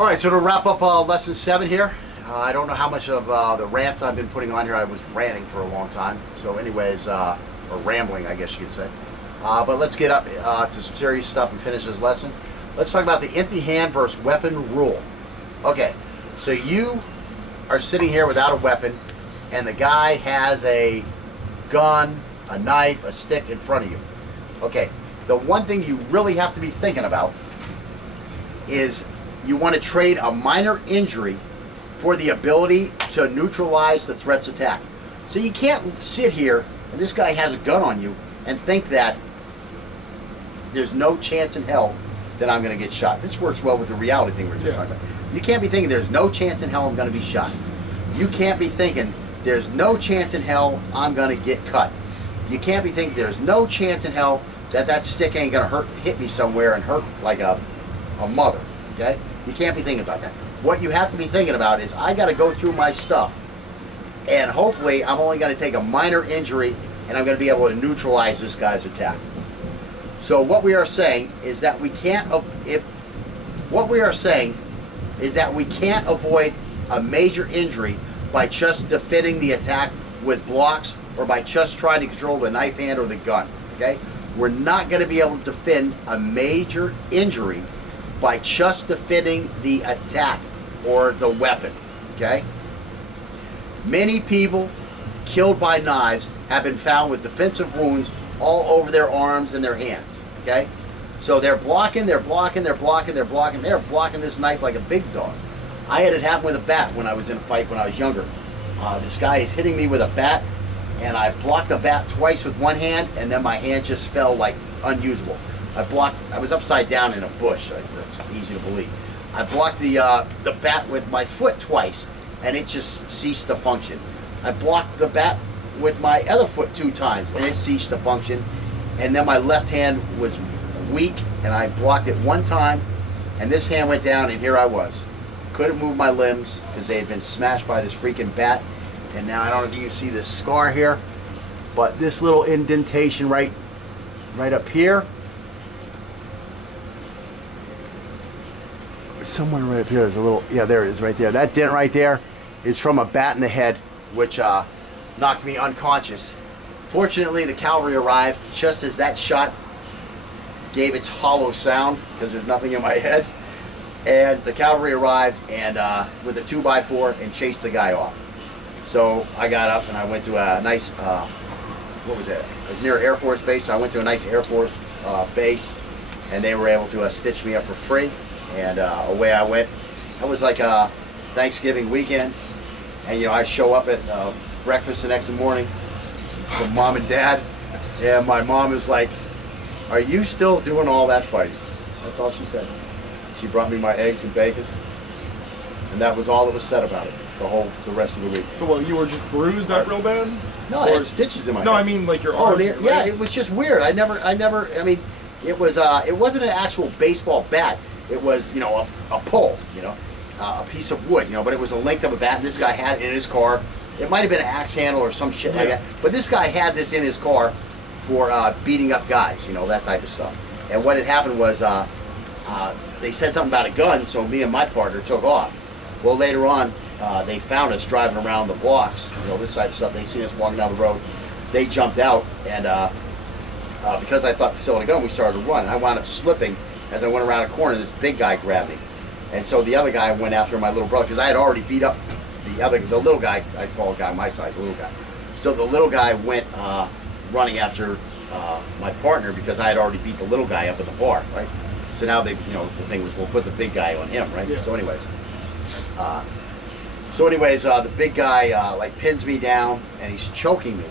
All right, so to wrap up lesson 7 here, I don't know how much of the rants I've been putting on here. I was ranting for a long time. So anyways, or rambling, I guess you could say. But let's get up to some serious stuff and finish this lesson. Let's talk about the empty hand versus weapon rule. Okay, so you are sitting here without a weapon, and the guy has a gun, a knife, a stick in front of you. Okay, the one thing you really have to be thinking about is you want to trade a minor injury for the ability to neutralize the threat's attack. So you can't sit here and this guy has a gun on you and think that there's no chance in hell that I'm going to get shot. This works well with the reality thing we're just talking about. You can't be thinking there's no chance in hell I'm going to be shot. You can't be thinking there's no chance in hell I'm going to get cut. You can't be thinking there's no chance in hell that stick ain't going to hit me somewhere and hurt like a mother. Okay? You can't be thinking about that. What you have to be thinking about is I got to go through my stuff, and hopefully I'm only going to take a minor injury and I'm going to be able to neutralize this guy's attack. So what we are saying is that we can't avoid a major injury by just defending the attack with blocks or by just trying to control the knife hand or the gun. Okay? We're not going to be able to defend a major injury by just defending the attack or the weapon. Okay? Many people killed by knives have been found with defensive wounds all over their arms and their hands. Okay? So they're blocking this knife like a big dog. I had it happen with a bat when I was in a fight when I was younger. This guy is hitting me with a bat, and I blocked the bat twice with one hand, and then my hand just fell like unusable. I was upside down in a bush. That's easy to believe. I blocked the bat with my foot twice, and it just ceased to function. I blocked the bat with my other foot 2 times, and it ceased to function. And then my left hand was weak, and I blocked it 1 time, and this hand went down, and here I was. Couldn't move my limbs because they had been smashed by this freaking bat. And now I don't know if you can see this scar here, but this little indentation right up here, somewhere right up here, there's a little, yeah, there it is right there. That dent right there is from a bat in the head, which knocked me unconscious. Fortunately, the cavalry arrived just as that shot gave its hollow sound, because there's nothing in my head. And the cavalry arrived and with a 2x4 and chased the guy off. So I got up and I went to a nice, what was that? It was near Air Force Base, so I went to a nice Air Force base, and they were able to stitch me up for free, and away I went. That was like a Thanksgiving weekend, and I show up at breakfast the next morning from Mom and Dad, and my mom was like, "Are you still doing all that fighting?" That's all she said. She brought me my eggs and bacon, and that was all that was said about it the rest of the week. So you were just bruised up real bad? No, I had stitches in my head. No, I mean like your arms. Yeah, it was just weird. I mean, it wasn't an actual baseball bat. It was, a pole, a piece of wood, but it was the length of a bat, and this guy had it in his car. It might have been an axe handle or some shit like that, but this guy had this in his car for beating up guys, that type of stuff. And what had happened was they said something about a gun, so me and my partner took off. Well, later on, they found us driving around the blocks, this type of stuff. They seen us walking down the road. They jumped out, and because I thought they still had a gun, we started to run. And I wound up slipping as I went around a corner. This big guy grabbed me, and so the other guy went after my little brother because I had already beat up the little guy. I call a guy my size, a little guy. So the little guy went running after my partner because I had already beat the little guy up at the bar, right? So now the thing was, we'll put the big guy on him, right? Yeah. So anyways, the big guy pins me down and he's choking me.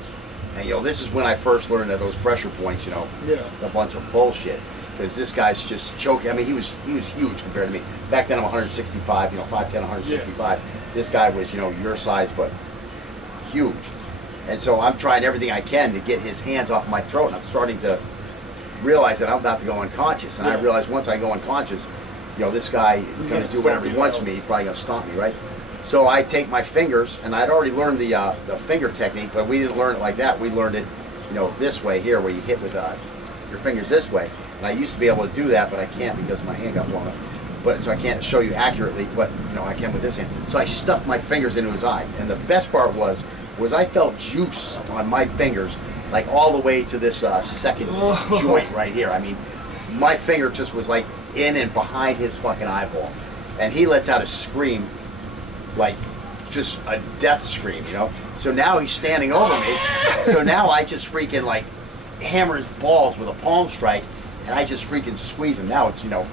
And this is when I first learned that those pressure points, a bunch of bullshit. Because this guy's just choking. I mean, he was huge compared to me. Back then I'm 165, 5'10", 165. Yeah. This guy was, your size, but huge. And so I'm trying everything I can to get his hands off my throat, and I'm starting to realize that I'm about to go unconscious. And I realize once I go unconscious, this guy is going to do whatever he wants to me. He's probably going to stomp me, right? So I take my fingers, and I'd already learned the finger technique, but we didn't learn it like that. We learned it, this way here, where you hit with your fingers this way. And I used to be able to do that, but I can't because my hand got blown up. but so I can't show you accurately what I can with this hand. So I stuffed my fingers into his eye, and the best part was I felt juice on my fingers, like all the way to this second joint right here. I mean, my finger just was like in and behind his fucking eyeball, and he lets out a scream, like just a death scream, So now he's standing over me. So now I just freaking like hammer his balls with a palm strike, and I just freaking squeeze him. Now it's now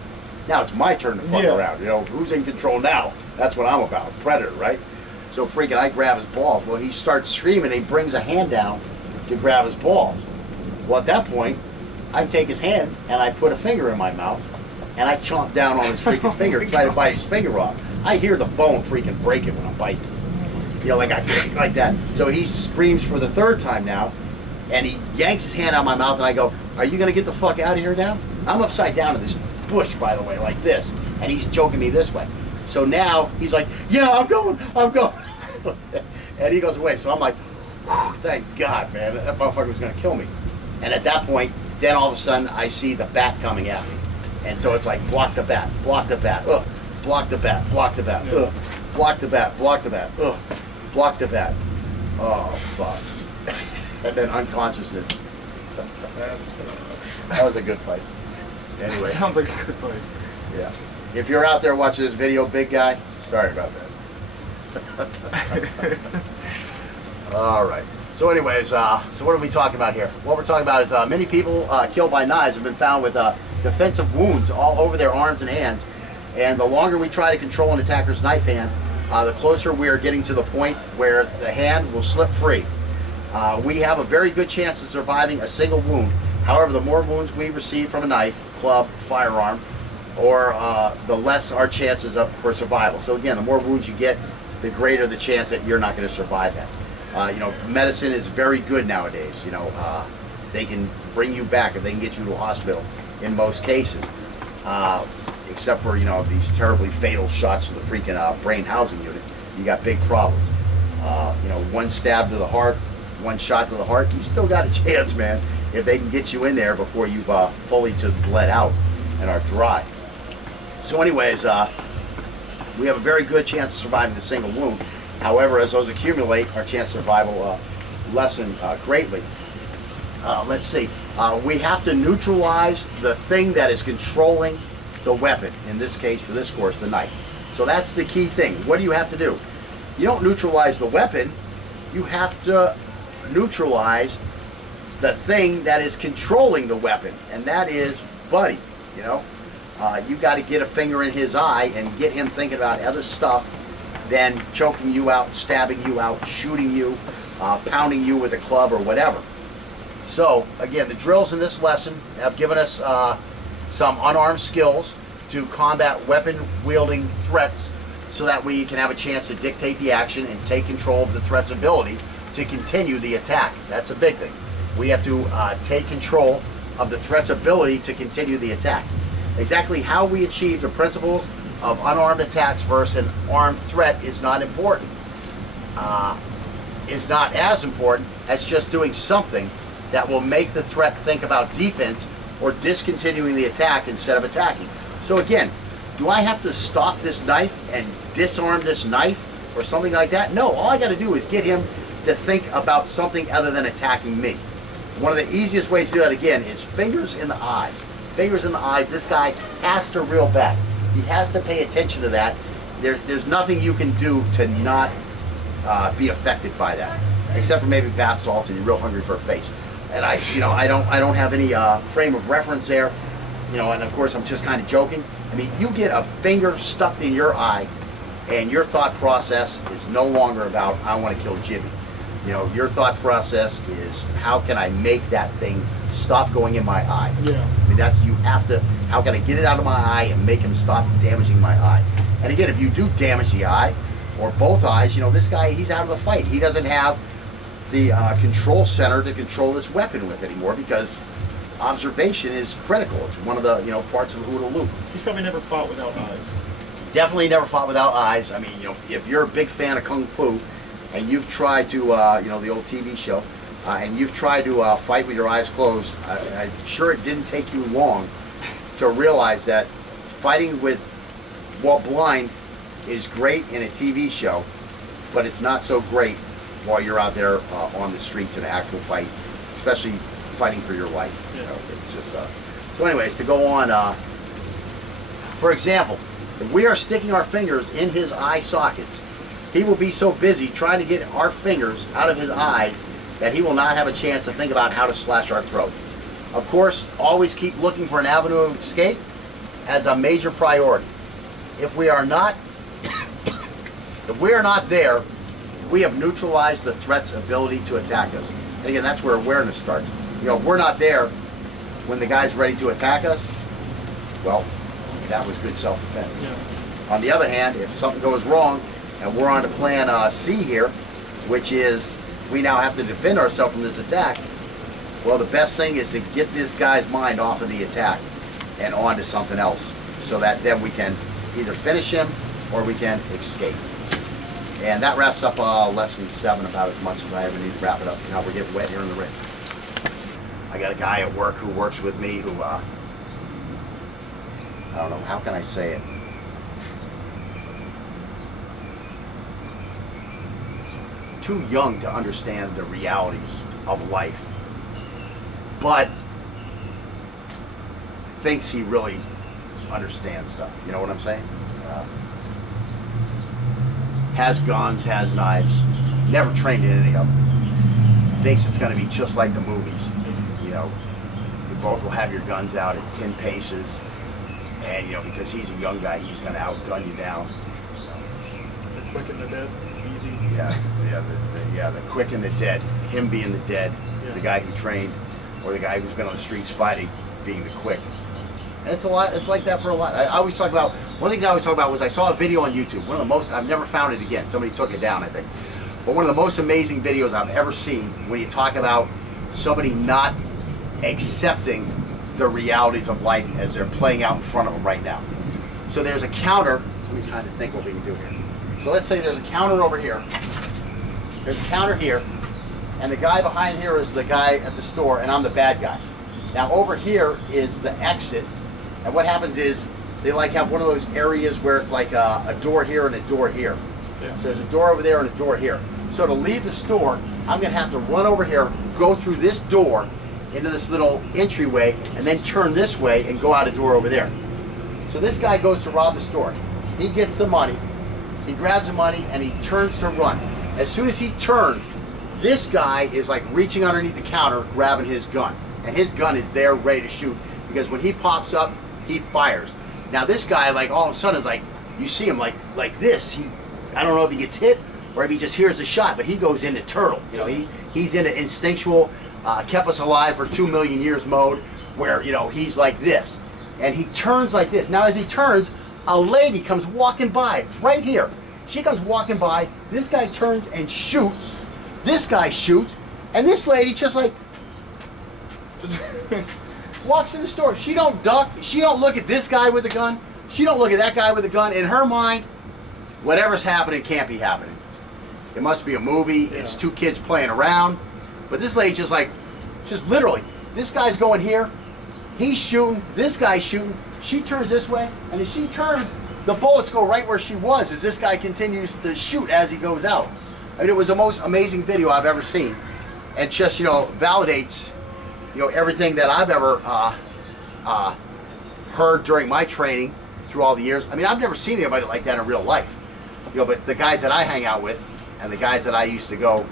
it's my turn to fuck around. Who's in control now? That's what I'm about, predator, right? So freaking I grab his balls. Well, he starts screaming. He brings a hand down to grab his balls. Well, at that point, I take his hand and I put a finger in my mouth, and I chomp down on his freaking finger to try to bite his finger off. I hear the bone freaking breaking when I'm biting. Like that. So he screams for the third time now, and he yanks his hand out of my mouth, and I go, "Are you gonna get the fuck out of here now?" I'm upside down in this bush, by the way, like this, and he's choking me this way. So now he's like, "Yeah, I'm going," and he goes away. So I'm like, "Thank God, man, that motherfucker was gonna kill me." And at that point, then all of a sudden I see the bat coming at me, and so it's like block the bat, block the bat, block the bat, block the bat, block the bat, block the bat, block the bat. Oh fuck! And then unconsciousness. That was a good fight. Anyway, sounds like a good fight. Yeah. If you're out there watching this video, big guy, sorry about that. All right. So anyways, so what are we talking about here? What we're talking about is many people killed by knives have been found with defensive wounds all over their arms and hands. And the longer we try to control an attacker's knife hand, the closer we are getting to the point where the hand will slip free. We have a very good chance of surviving a single wound. However, the more wounds we receive from a knife, club, firearm, or the less our chances for survival. So again, the more wounds you get, the greater the chance that you're not going to survive that. Medicine is very good nowadays. They can bring you back if they can get you to a hospital in most cases, except for these terribly fatal shots to the freaking brain housing unit. You got big problems. One stab to the heart, one shot to the heart, you still got a chance, man, if they can get you in there before you've fully just bled out and are dry. So anyways, we have a very good chance of surviving the single wound. However, as those accumulate, our chance of survival lessen greatly. Let's see. We have to neutralize the thing that is controlling the weapon. In this case, for this course, the knife. So that's the key thing. What do you have to do? You don't neutralize the weapon. You have to neutralize the thing that is controlling the weapon, and that is Buddy. You got to get a finger in his eye and get him thinking about other stuff than choking you out, stabbing you out, shooting you, pounding you with a club or whatever. So again, the drills in this lesson have given us some unarmed skills to combat weapon wielding threats, so that we can have a chance to dictate the action and take control of the threat's ability to continue the attack. That's a big thing. We have to take control of the threat's ability to continue the attack. Exactly how we achieve the principles of unarmed attacks versus an armed threat is not important. Is not as important as just doing something that will make the threat think about defense or discontinuing the attack instead of attacking. So again, do I have to stop this knife and disarm this knife or something like that? No, all I got to do is get him to think about something other than attacking me. One of the easiest ways to do that, again, is fingers in the eyes. Fingers in the eyes. This guy has to reel back. He has to pay attention to that. There's nothing you can do to not be affected by that, except for maybe bath salts and you're real hungry for a face. And I don't have any frame of reference there, and of course I'm just kind of joking. I mean, you get a finger stuffed in your eye, and your thought process is no longer about I want to kill Jimmy. Your thought process is how can I make that thing stop going in my eye? Yeah. I mean, how can I get it out of my eye and make him stop damaging my eye? And again, if you do damage the eye or both eyes, this guy, he's out of the fight. He doesn't have the control center to control this weapon with anymore, because observation is critical. It's one of the parts of the OODA loop. He's probably never fought without eyes. Definitely never fought without eyes. I mean, if you're a big fan of Kung Fu and you've tried to, the old TV show, and you've tried to fight with your eyes closed, I'm sure it didn't take you long to realize that fighting with while blind, is great in a TV show, but it's not so great while you're out there on the streets in an actual fight, especially fighting for your life. You know, it's just so. Anyways, to go on, for example, if we are sticking our fingers in his eye sockets, he will be so busy trying to get our fingers out of his eyes that he will not have a chance to think about how to slash our throat. Of course, always keep looking for an avenue of escape as a major priority. If we are not there, we have neutralized the threat's ability to attack us. And again, that's where awareness starts. You know, if we're not there when the guy's ready to attack us, well, that was good self-defense. Yeah. On the other hand, if something goes wrong and we're on to plan C here, which is we now have to defend ourselves from this attack, well, the best thing is to get this guy's mind off of the attack and on to something else, so that then we can either finish him or we can escape. And that wraps up lesson 7 about as much as I ever need to wrap it up. You know, we're getting wet here in the ring. I got a guy at work who works with me who, I don't know, how can I say it? Too young to understand the realities of life, but thinks he really understands stuff. You know what I'm saying? Has guns, has knives, never trained in any of them. Thinks it's going to be just like the movies. You know, you both will have your guns out at 10 paces, and you know, because he's a young guy, he's going to outgun you down. The quick and the dead, easy. The quick and the dead. Him being the dead, the guy who trained, or the guy who's been on the streets fighting, being the quick. And it's a lot. It's like that for a lot. I always talk about, one of the things I always talk about was I saw a video on YouTube. One of the most, I've never found it again. Somebody took it down, I think. But one of the most amazing videos I've ever seen when you talk about somebody not accepting the realities of life as they're playing out in front of them right now. So there's a counter. Let me kind of think what we can do here. So let's say there's a counter over here. There's a counter here, and the guy behind here is the guy at the store, and I'm the bad guy. Now over here is the exit, and what happens is they like have one of those areas where it's like a door here and a door here. Yeah. So there's a door over there and a door here. So to leave the store, I'm gonna have to run over here, go through this door into this little entryway, and then turn this way and go out a door over there. So this guy goes to rob the store. He gets the money, he grabs the money, and he turns to run. As soon as he turns, this guy is like reaching underneath the counter, grabbing his gun. And his gun is there ready to shoot, because when he pops up, he fires. Now this guy, like, all of a sudden is like, you see him like this. I don't know if he gets hit or if he just hears a shot, but he goes into turtle. You know, he's into instinctual, kept us alive for 2 million years mode, where, you know, he's like this. And he turns like this. Now as he turns, a lady comes walking by right here. She comes walking by, this guy turns and shoots, this guy shoots, and this lady just like, walks in the store. She don't duck, she don't look at this guy with the gun, she don't look at that guy with the gun. In her mind, whatever's happening can't be happening. It must be a movie, it's 2 kids playing around. But this lady just like, just literally, this guy's going here, he's shooting, this guy's shooting, she turns this way, and as she turns, the bullets go right where she was as this guy continues to shoot as he goes out. I mean, it was the most amazing video I've ever seen. And just, you know, validates, you know, everything that I've ever heard during my training through all the years. I mean, I've never seen anybody like that in real life. You know, but the guys that I hang out with and the guys that I used to go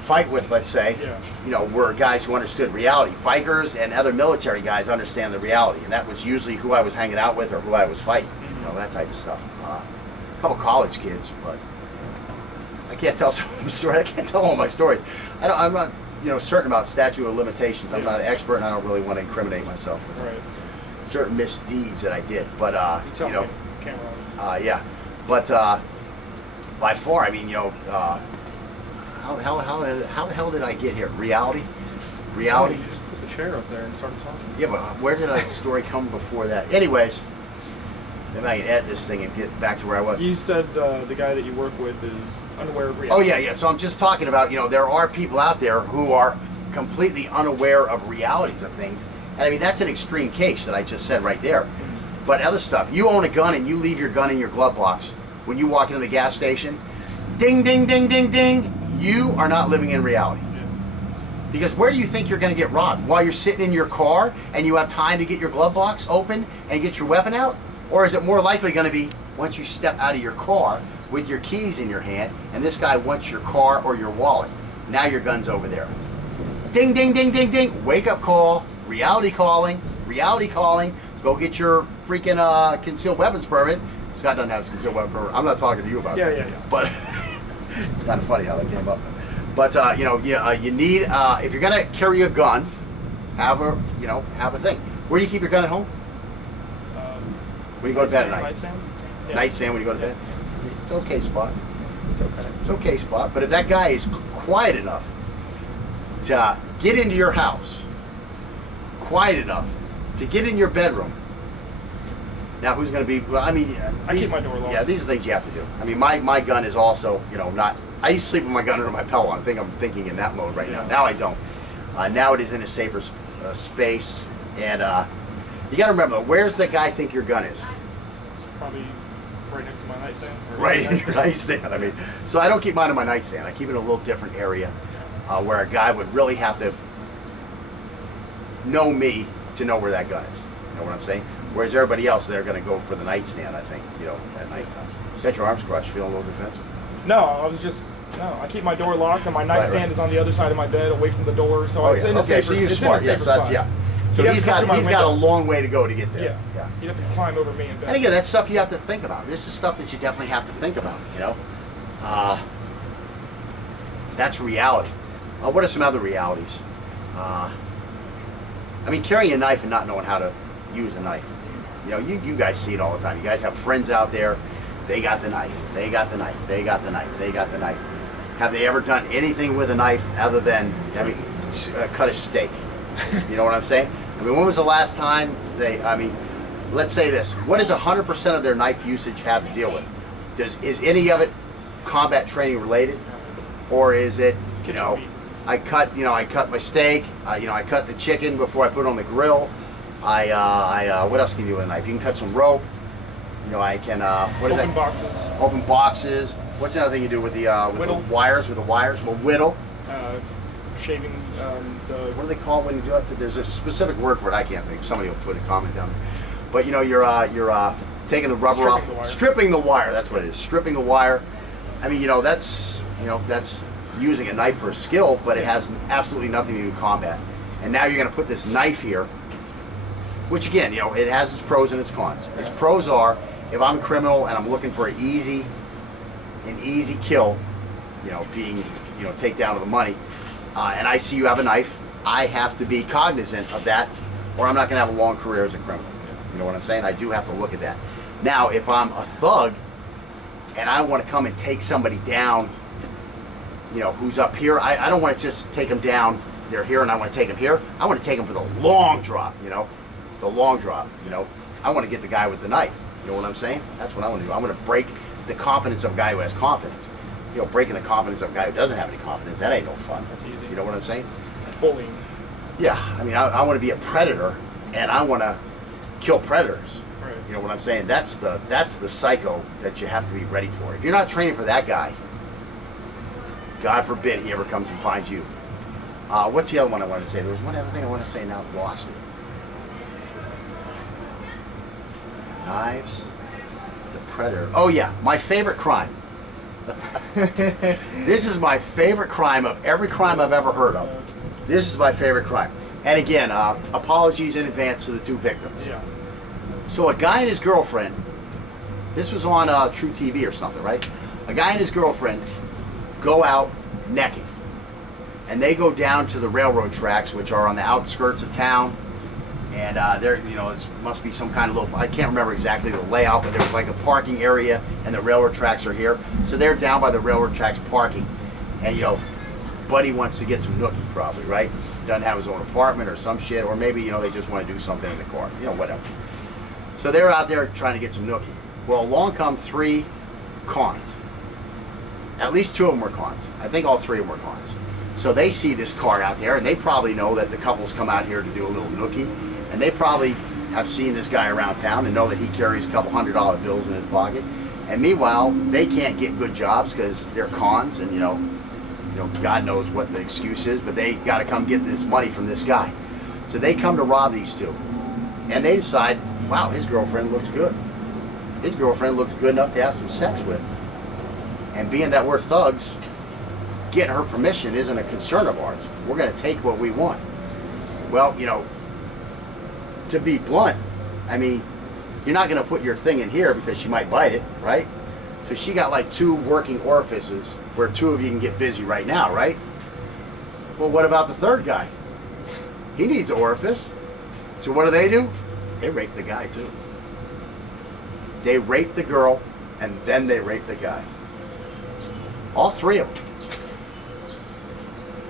fight with, let's say, you know, were guys who understood reality. Bikers and other military guys understand the reality, and that was usually who I was hanging out with or who I was fighting. You know, that type of stuff. A couple college kids, but I can't tell some of them stories. I can't tell all my stories. I'm not, you know, certain about statute of limitations. I'm not an expert, and I don't really want to incriminate myself with certain misdeeds that I did. But you know, but by far, I mean, you know. How the hell did I get here? Reality? Reality? You just put the chair up there and started talking. Yeah, but where did that story come before that? Anyways, maybe I can edit this thing and get back to where I was. You said the guy that you work with is unaware of reality. Oh, yeah. So I'm just talking about, you know, there are people out there who are completely unaware of realities of things. And I mean, that's an extreme case that I just said right there. But other stuff, you own a gun and you leave your gun in your glove box when you walk into the gas station, ding, ding, ding, ding, ding, you are not living in reality. Because where do you think you're going to get robbed? While you're sitting in your car and you have time to get your glove box open and get your weapon out? Or is it more likely going to be once you step out of your car with your keys in your hand and this guy wants your car or your wallet? Now your gun's over there. Ding, ding, ding, ding, ding. Wake up call. Reality calling. Reality calling. Go get your freaking concealed weapons permit. Scott doesn't have a concealed weapons permit. I'm not talking to you about that. Yeah. But it's kind of funny how that came up. But you need if you're gonna carry a gun, have a thing. Where do you keep your gun at home? When you go to bed at night. Nightstand. Yeah. Nightstand when you go to bed. It's an okay spot. It's okay. It's an okay spot. But if that guy is quiet enough to get into your house, quiet enough to get in your bedroom. Now who's going to be? Well, I mean, I keep my door locked. Yeah, these are things you have to do. I mean, my gun is also not. I used to sleep with my gun under my pillow. I'm thinking in that mode right now. Now I don't. Now it is in a safer space, and you got to remember, where's the guy think your gun is? Probably right next to my nightstand. Right in your nightstand. I mean, so I don't keep mine in my nightstand. I keep it in a little different area, where a guy would really have to know me to know where that gun is. You know what I'm saying? Whereas everybody else, they're going to go for the nightstand, I think, at nighttime. You got your arms crossed, feeling a little defensive? No, I keep my door locked and my nightstand is on the other side of my bed, away from the door, so it's in a safer, so you're it's smart. in a Yeah, safer so that's, spot. So he's got a long way to go to get there. Yeah. You'd have to climb over me in bed. And again, that's stuff you have to think about. This is stuff that you definitely have to think about, That's reality. What are some other realities? I mean, carrying a knife and not knowing how to use a knife. You guys see it all the time. You guys have friends out there, they got the knife, they got the knife, they got the knife, they got the knife. Have they ever done anything with a knife other than, cut a steak? You know what I'm saying? I mean, when was the last time let's say this. What does 100% of their knife usage have to deal with? Is any of it combat training related? Or is it, I cut my steak, I cut the chicken before I put it on the grill. What else can you do with a knife? You can cut some rope. I can, Open boxes. Open boxes. What's another thing you do with the wires? Well, whittle. Shaving What do they call when you do that? There's a specific word for it. I can't think. Somebody will put a comment down there. But you're taking the rubber off, stripping the wire. That's what it is. Stripping the wire. I mean, that's using a knife for a skill, but it has absolutely nothing to do with combat. And now you're going to put this knife here, which again, it has its pros and its cons. Its pros are, if I'm a criminal and I'm looking for an easy kill, being take down of the money, and I see you have a knife, I have to be cognizant of that, or I'm not going to have a long career as a criminal. You know what I'm saying? I do have to look at that. Now, if I'm a thug and I want to come and take somebody down, who's up here, I don't want to just take them down. They're here and I want to take them here. I want to take them for the long drop, the long drop, I want to get the guy with the knife. You know what I'm saying? That's what I want to do. I want to break the confidence of a guy who has confidence. Breaking the confidence of a guy who doesn't have any confidence, that ain't no fun. That's easy. You know what I'm saying? That's bullying. Yeah, I mean, I want to be a predator, and I want to kill predators. Right. You know what I'm saying? That's the psycho that you have to be ready for. If you're not training for that guy, God forbid he ever comes and finds you. What's the other one I wanted to say? There was one other thing I want to say, now I've lost it. Knives, the predator. Oh yeah, my favorite crime. This is my favorite crime of every crime I've ever heard of. This is my favorite crime. And again, apologies in advance to the two victims. Yeah. So a guy and his girlfriend, this was on True TV or something, right? A guy and his girlfriend go out necking. And they go down to the railroad tracks, which are on the outskirts of town. And it must be some kind of little, I can't remember exactly the layout, but there was like a parking area and the railroad tracks are here. So they're down by the railroad tracks parking. And, Buddy wants to get some nookie probably, right? He doesn't have his own apartment or some shit, or maybe, they just want to do something in the car, whatever. So they're out there trying to get some nookie. Well, along come three cons. At least two of them were cons. I think all three of them were cons. So they see this car out there, and they probably know that the couple's come out here to do a little nookie. And they probably, have seen this guy around town and know that he carries a couple $100 bills in his pocket. And meanwhile, they can't get good jobs because they're cons, and you know, God knows what the excuse is, but they got to come get this money from this guy. So they come to rob these two, and they decide, wow, his girlfriend looks good. His girlfriend looks good enough to have some sex with. And being that we're thugs, getting her permission isn't a concern of ours. We're going to take what we want. Well, you know, to be blunt, I mean, you're not going to put your thing in here because she might bite it, right? So she got like 2 working orifices where 2 of you can get busy right now, right? Well, what about the third guy? He needs an orifice. So what do? They rape the guy too. They rape the girl, and then they rape the guy. All 3 of them.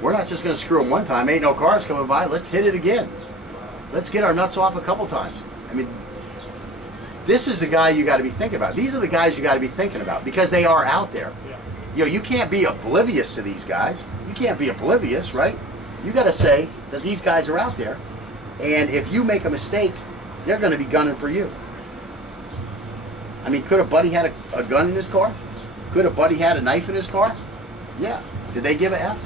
We're not just going to screw them one time. Ain't no cars coming by. Let's hit it again. Let's get our nuts off a couple times. I mean, this is the guy you got to be thinking about. These are the guys you got to be thinking about because they are out there. Yeah. You know, you can't be oblivious to these guys. You can't be oblivious, right? You got to say that these guys are out there, and if you make a mistake, they're going to be gunning for you. I mean, could a buddy had a gun in his car? Could a buddy had a knife in his car? Yeah. Did they give a F?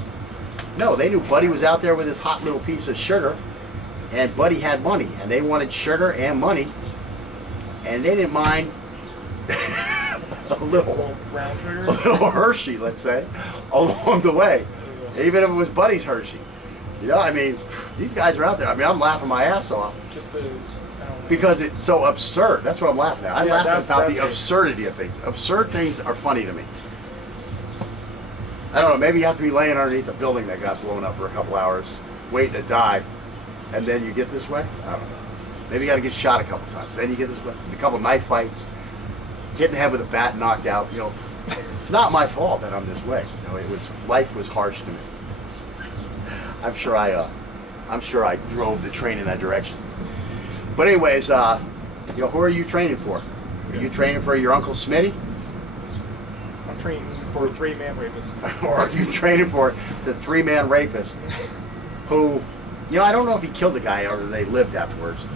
No, they knew Buddy was out there with his hot little piece of sugar, and Buddy had money, and they wanted sugar and money, and they didn't mind a little brown sugar, a little Hershey, let's say, along the way, even if it was Buddy's Hershey. You know, I mean, these guys are out there. I mean, I'm laughing my ass off just to, I don't know. because it's so absurd. That's what I'm laughing at. I'm Yeah, laughing about the that's absurdity of things. Absurd things are funny to me. I don't know, maybe you have to be laying underneath a building that got blown up for a couple hours, waiting to die, and then you get this way? I don't know. Maybe you got to get shot a couple times, then you get this way. A couple knife fights, hitting the head with a bat, knocked out. You know, it's not my fault that I'm this way. You know, life was harsh to me. I'm sure I drove the train in that direction. But anyways, you know, who are you training for? Are you training for your Uncle Smitty? I'm training for a 3-man rapist. Or are you training for the 3-man rapist who, you know, I don't know if he killed the guy or they lived afterwards.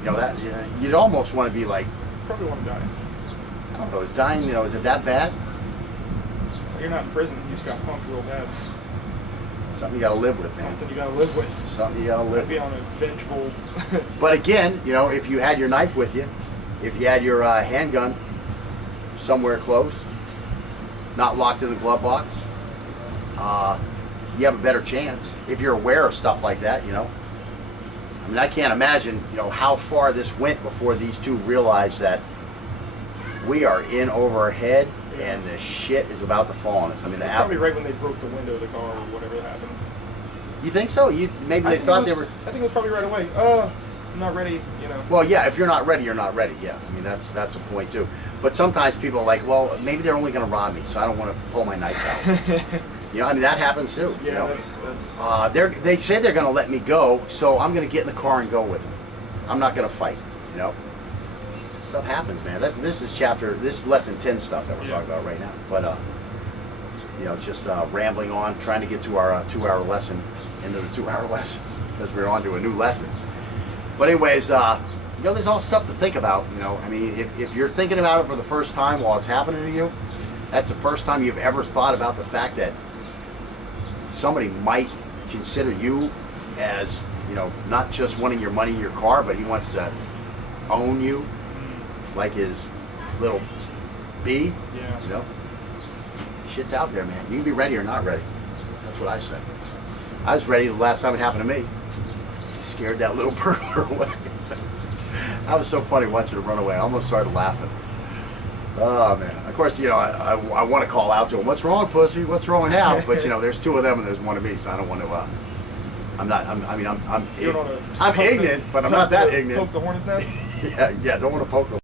You know, that you'd almost want to be like, Probably want to die. I don't know, is dying, you know, is it that bad? You're not in prison. You just got punked real bad. Something you got to live with, man. Something you got to live with. Something you got to live Be with. on a vengeful. But again, you know, if you had your knife with you, if you had your handgun somewhere close, not locked in the glove box, you have a better chance if you're aware of stuff like that, you know. I mean, I can't imagine, you know, how far this went before these two realized that we are in over our head and the shit is about to fall on us. I mean, It's probably right when they broke the window of the car or whatever happened. You think so? Maybe they thought they were. I think it was probably right away. I'm not ready, you know. Well, yeah, if you're not ready, you're not ready. Yeah, I mean that's a point too. But sometimes people are like, well, maybe they're only going to rob me, so I don't want to pull my knife out. You know, I mean that happens too. Yeah, you know? that's. They say they're going to let me go, so I'm going to get in the car and go with them. I'm not going to fight. You know, stuff happens, man. This is lesson 10 stuff that we're talking about right now. But you know, just rambling on, trying to get to our 2-hour lesson, into the 2-hour lesson because we're on to a new lesson. But anyways, you know, there's all stuff to think about. You know, I mean, if you're thinking about it for the first time while it's happening to you, that's the first time you've ever thought about the fact that somebody might consider you as, you know, not just wanting your money in your car, but he wants to own you like his little bee. Yeah. You know, shit's out there, man. You can be ready or not ready. That's what I say. I was ready the last time it happened to me. Scared that little burglar away. That was so funny watching him run away. I almost started laughing. Oh man! Of course, you know I want to call out to him. What's wrong, pussy? What's wrong now? But you know, there's 2 of them and there's 1 of me, so I don't want to. I'm ignorant, but I'm not that ignorant. Poke the hornet's nest. Yeah, don't want to poke them.